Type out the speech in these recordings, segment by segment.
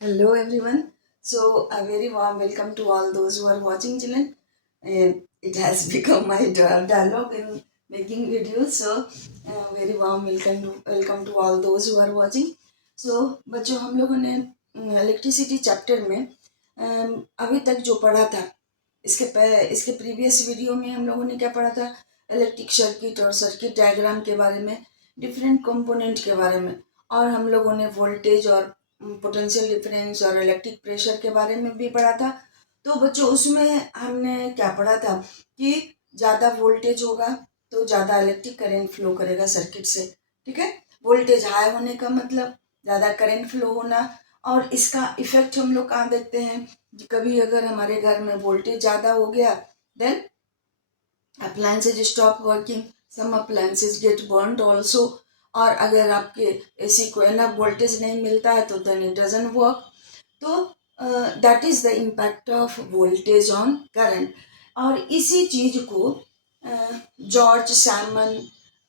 Hello everyone. So a very warm welcome to all those who are watching children. It has become my dialogue in making videos. So very warm welcome to all those who are watching. So बच्चों हम लोगों ने electricity chapter में अभी तक जो पढ़ा था इसके प्रीवियस वीडियो में हम लोगों ने क्या पढ़ा था। इलेक्ट्रिक सर्किट और सर्किट डायग्राम के बारे में, डिफरेंट कंपोनेंट के बारे में, और हम लोगों ने वोल्टेज और पोटेंशियल डिफरेंस और इलेक्ट्रिक प्रेशर के बारे में भी पढ़ा था। तो बच्चों उसमें हमने क्या पढ़ा था कि ज़्यादा वोल्टेज होगा तो ज़्यादा इलेक्ट्रिक करंट फ्लो करेगा सर्किट से। ठीक है, वोल्टेज हाई होने का मतलब ज़्यादा करंट फ्लो होना। और इसका इफेक्ट हम लोग कहाँ देखते हैं, कभी अगर हमारे घर में वोल्टेज ज़्यादा हो गया देन अप्लायंसेज स्टॉप वर्किंग, सम अप्लायंसेज गेट बर्नड ऑल्सो। और अगर आपके एसी को इनफ वोल्टेज नहीं मिलता है तो देन इट डजंट वर्क। तो that is the impact of voltage on current. और इसी चीज को जॉर्ज साइमन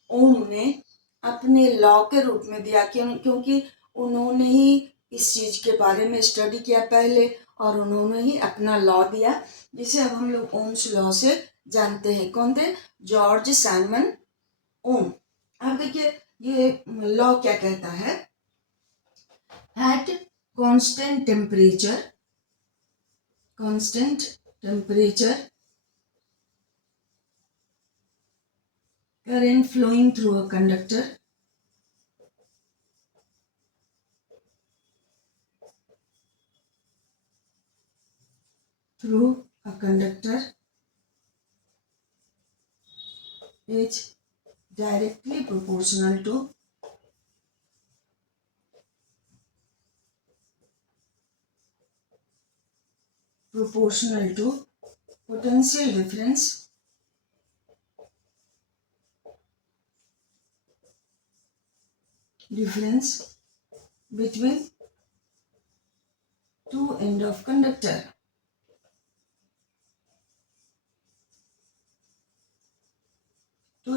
ओम ने अपने लॉ के रूप में दिया, क्योंकि उन्होंने ही इस चीज के बारे में स्टडी किया पहले और उन्होंने ही अपना लॉ दिया, जिसे अब हम लोग ओम्स लॉ से जानते हैं। कौन थे? जॉर्ज साइमन ओम। अब देखिए ये लॉ क्या कहता है। Eight constant temperature current flowing through a conductor is directly proportional to potential difference between two end of conductor. तो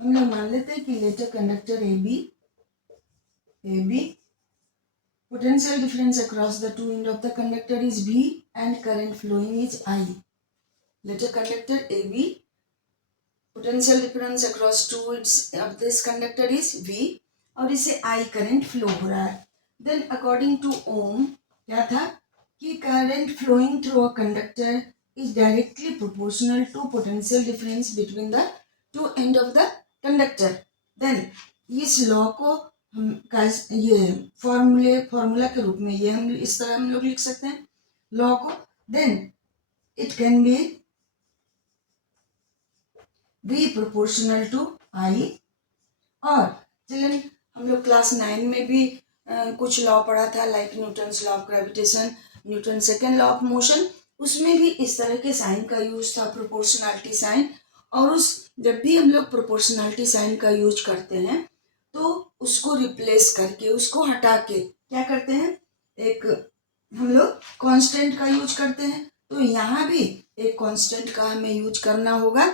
हम लोग मान लेते हैं कि letter conductor A B, potential difference across the two end of the conductor is V and current flowing is I. Let a conductor AB, potential difference across two ends of this conductor is V और इसे I current flow हो रहा है। Then according to Ohm क्या था कि current flowing through a conductor is directly proportional to potential difference between the two end of the conductor. Then इस law को हम ये फॉर्मूला के रूप में ये हम इस तरह हम लोग लिख सकते हैं लॉ को। Then it can be proportional to I. और चलिए हम लोग क्लास 9 में भी कुछ लॉ पढ़ा था, like Newton's law of gravitation, Newton second law of motion. उसमें भी इस तरह के साइन का यूज था, प्रोपोर्शनलिटी साइन। और जब भी हम लोग प्रोपोर्शनलिटी साइन का यूज करते हैं तो उसको रिप्लेस करके, उसको हटा के क्या करते हैं, एक हम लोग कांस्टेंट का यूज करते हैं। तो यहाँ भी एक कांस्टेंट का हमें यूज करना होगा,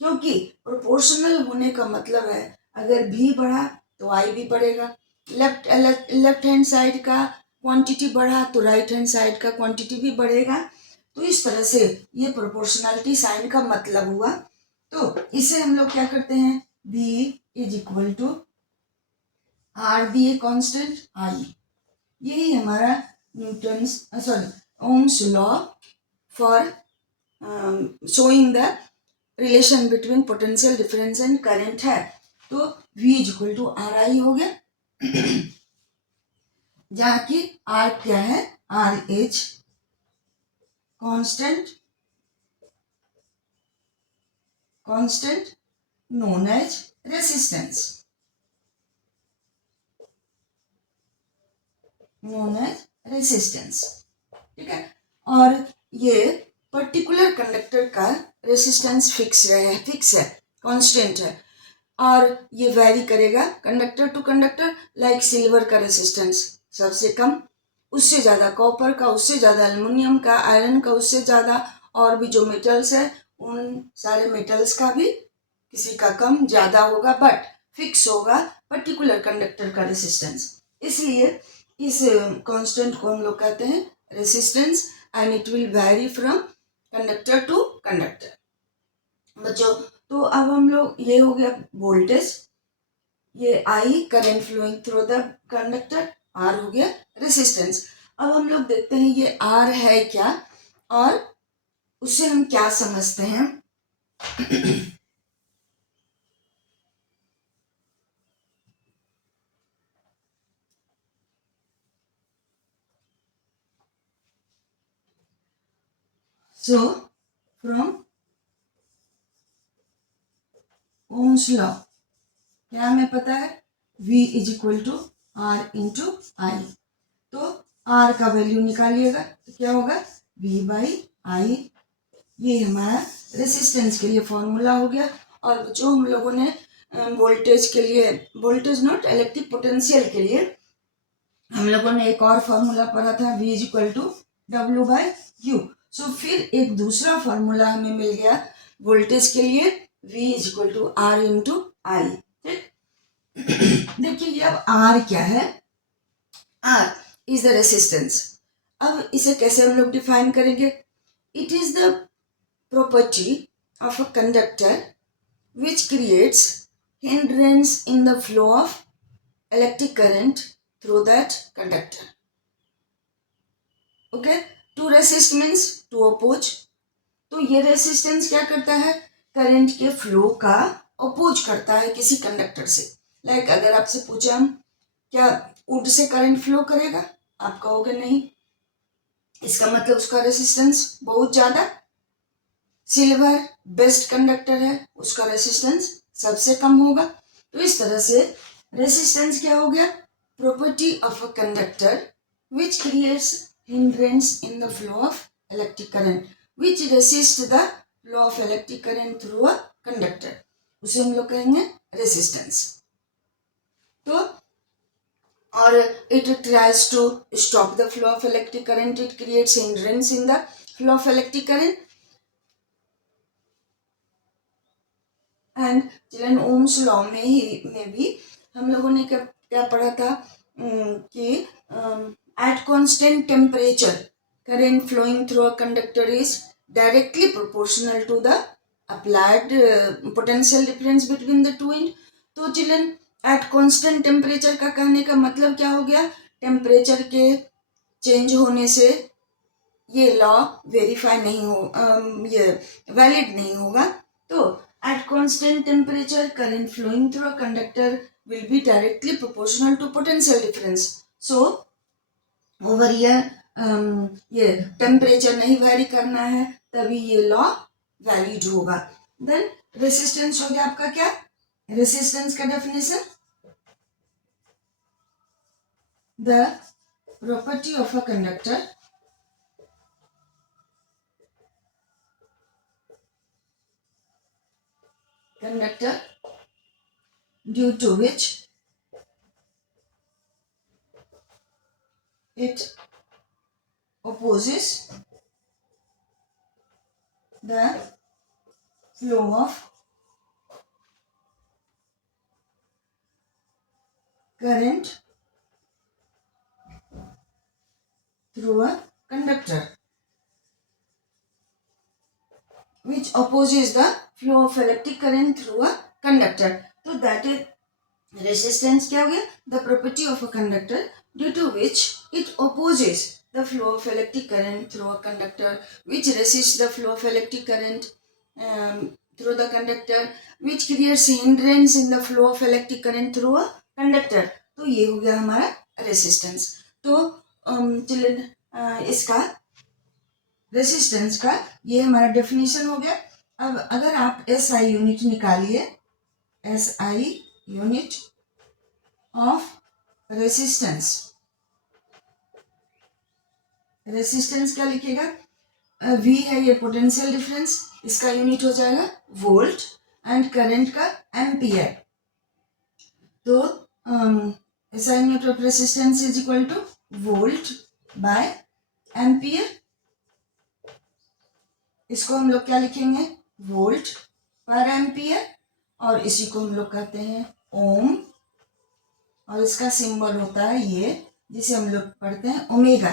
क्योंकि प्रोपोर्शनल होने का मतलब है अगर भी बढ़ा तो आई भी बढ़ेगा। लेफ्ट हैंड साइड का क्वांटिटी बढ़ा तो राइट हैंड साइड का क्वांटिटी भी बढ़ेगा। तो इस तरह से ये प्रोपोर्शनलिटी साइन का मतलब हुआ। तो इसे हम लोग क्या करते हैं, B is equal to R दिए कांस्टेंट आई। यही हमारा Ohm's law for showing the relation between potential difference and current है। तो V is equal to R I हो गया, जहाँ की R क्या है, R H constant known as resistance, ठीक है। और ये पर्टिकुलर कंडक्टर का रेसिस्टेंस फिक्स है, कांस्टेंट है। और ये वैरी करेगा conductor to conductor, like silver का रेसिस्टेंस सबसे कम, उससे ज़्यादा कॉपर का, उससे ज़्यादा एल्युमिनियम का, आयरन का उससे ज़्यादा, और भी जो मेटल्स है उन सारे मेटल्स का भी किसी का कम ज़्यादा होगा, बट फिक्स होगा पर्टिकुलर कंडक्टर का रेसिस्टेंस। इसलिए इस कांस्टेंट को हम लोग कहते हैं resistance and it will vary from conductor to conductor. बच्चों, तो अब हम लोग, ये हो गया वोल्टेज, ये I current flowing through the conductor, R हो गया रेसिस्टेंस। अब हम लोग देखते हैं ये आर है क्या और उससे हम क्या समझते हैं। सो फ्रॉम ओम्स लॉ क्या हमें पता है, V is equal to R into I. तो आर का वैल्यू निकालिएगा तो क्या होगा, V बाई आई। ये हमारा रेसिस्टेंस के लिए फॉर्मूला हो गया। और जो हम लोगों ने वोल्टेज के लिए, वोल्टेज नॉट इलेक्ट्रिक पोटेंशियल के लिए हम लोगों ने एक और फॉर्मूला पढ़ा था, V is equal to W by U. So फिर एक दूसरा फॉर्मूला हमें मिल गया वोल्टेज के लिए, V is equal to R into I. देखिए ये अब आर क्या है, आर इज द रेसिस्टेंस। अब इसे कैसे हम लोग डिफाइन करेंगे, it is the property of a conductor which creates hindrance in the flow of electric current through that conductor. Okay, to resist means to oppose. तो ये रेसिस्टेंस क्या करता है, करंट के फ्लो का अपोज करता है किसी कंडक्टर से। लाइक अगर आपसे पूछा हम, क्या वुड से करंट फ्लो करेगा, आप कहोगे नहीं, इसका मतलब उसका रेसिस्टेंस बहुत ज्यादा। सिल्वर बेस्ट कंडक्टर है, उसका रेसिस्टेंस सबसे कम होगा। तो इस तरह से रेसिस्टेंस क्या हो गया, property of a conductor which creates hindrance in the flow of electric current which resist the flow of electric current through a conductor, उसे हम लोग कहेंगे रेसिस्टेंस। तो और it tries to stop the flow of electric current, it creates hindrance in the flow of electric current. And children Ohm's law में भी हम लोगों ने क्या क्या पढ़ा था कि at constant temperature current flowing through a conductor is directly proportional to the applied potential difference between the two end. तो चिल्ड्रन एट कांस्टेंट टेम्परेचर का कहने का मतलब क्या हो गया, टेम्परेचर के चेंज होने से ये लॉ वेरीफाई नहीं हो, ये वैलिड नहीं होगा। तो at constant temperature current flowing through a conductor will be directly proportional to potential difference. So over here ये टेम्परेचर नहीं वैरी करना है तभी ये लॉ वैलिड होगा। देन रेसिस्टेंस हो गया आपका क्या, रेसिस्टेंस का definition, the property of a conductor due to which it opposes the flow of current through a conductor, which opposes the flow of electric current through a conductor. So that is resistance क्या हो गया, the property of a conductor due to which it opposes the flow of electric current through a conductor which resists the flow of electric current through the conductor which creates hindrance in the flow of electric current through a conductor. तो ये हो गया हमारा resistance. तो children इसका resistance का ये हमारा डेफिनेशन हो गया। अब अगर आप SI यूनिट निकालिए, SI unit of resistance, resistance क्या लिखेगा, V है ये पोटेंशियल डिफरेंस, इसका यूनिट हो जाएगा वोल्ट एंड करंट का एम्पियर। तो SI unit of resistance is equal two volt by ampere. इसको हम लोग क्या लिखेंगे, वोल्ट पर एम्पियर, और इसी को हम लोग कहते हैं ओम, और इसका सिंबल होता है ये जिसे हम लोग पढ़ते हैं ओमेगा,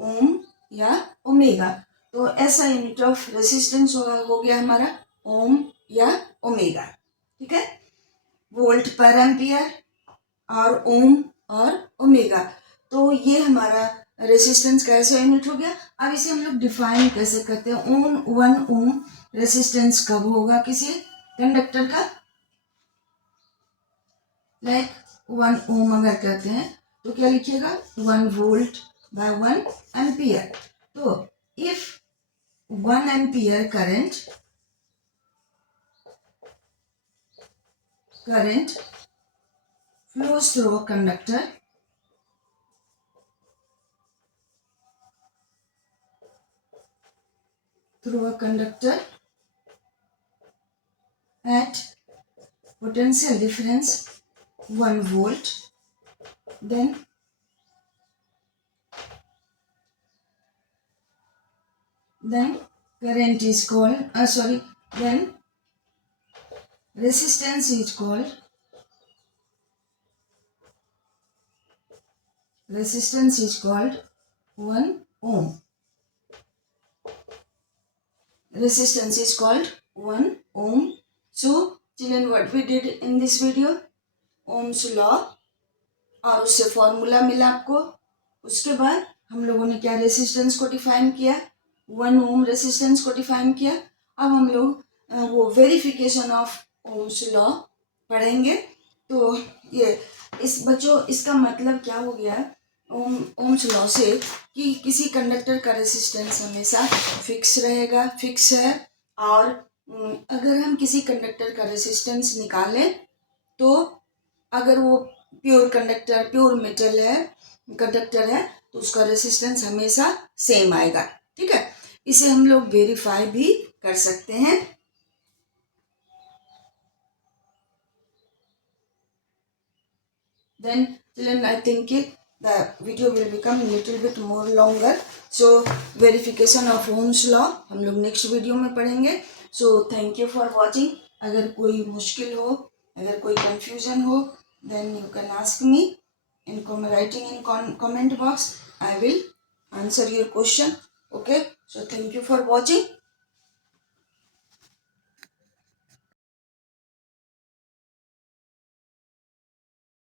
ओम या ओमेगा। तो ऐसा यूनिट ऑफ रेसिस्टेंस हो गया हमारा ओम या ओमेगा। ठीक है, वोल्ट पर एम्पियर और ओम और ओमेगा। तो ये हमारा रेसिस्टेंस का ऐसा यूनिट हो गया। अब इसे हम लोग डिफाइन कैसे करते हैं? ओम 1 ओम रेसिस्टेंस कब होगा किसी कंडक्टर का? लाइक 1 ओम अगर कहते हैं तो क्या लिखिएगा? 1 वोल्ट बाय 1 एम्पियर। तो if 1 ampere current flows through a conductor at potential difference 1 volt, then current is called then resistance is called 1 ohm. Resistance is called 1 ohm. So children, what we did in this video, Ohm's law और उससे formula मिला आपको। उसके बाद हम लोगों ने क्या रेसिस्टेंस को डिफाइन किया? 1 ओम रेसिस्टेंस को डिफाइन किया। अब हम लोग वो वेरिफिकेशन ऑफ ओम्स लॉ पढ़ेंगे। तो ये बच्चों इसका मतलब क्या हो गया ओम्स लॉ से कि किसी कंडक्टर का रेसिस्टेंस हमेशा फिक्स रहेगा, फिक्स है। और अगर हम किसी कंडक्टर का रेसिस्टेंस निकालें तो अगर वो प्योर मेटल है, कंडक्टर है, तो उसका रेसिस्टेंस हमेशा सेम आएगा। ठीक है, इसे हम लोग वेरीफाई भी कर सकते हैं। Then I think the video will become little bit more longer. So verification of Ohm's law हम लोग नेक्स्ट वीडियो में पढ़ेंगे। So thank you for watching. अगर कोई मुश्किल हो, अगर कोई confusion हो, then you can ask me in writing in comment box. I will answer your question. Okay, so thank you for watching.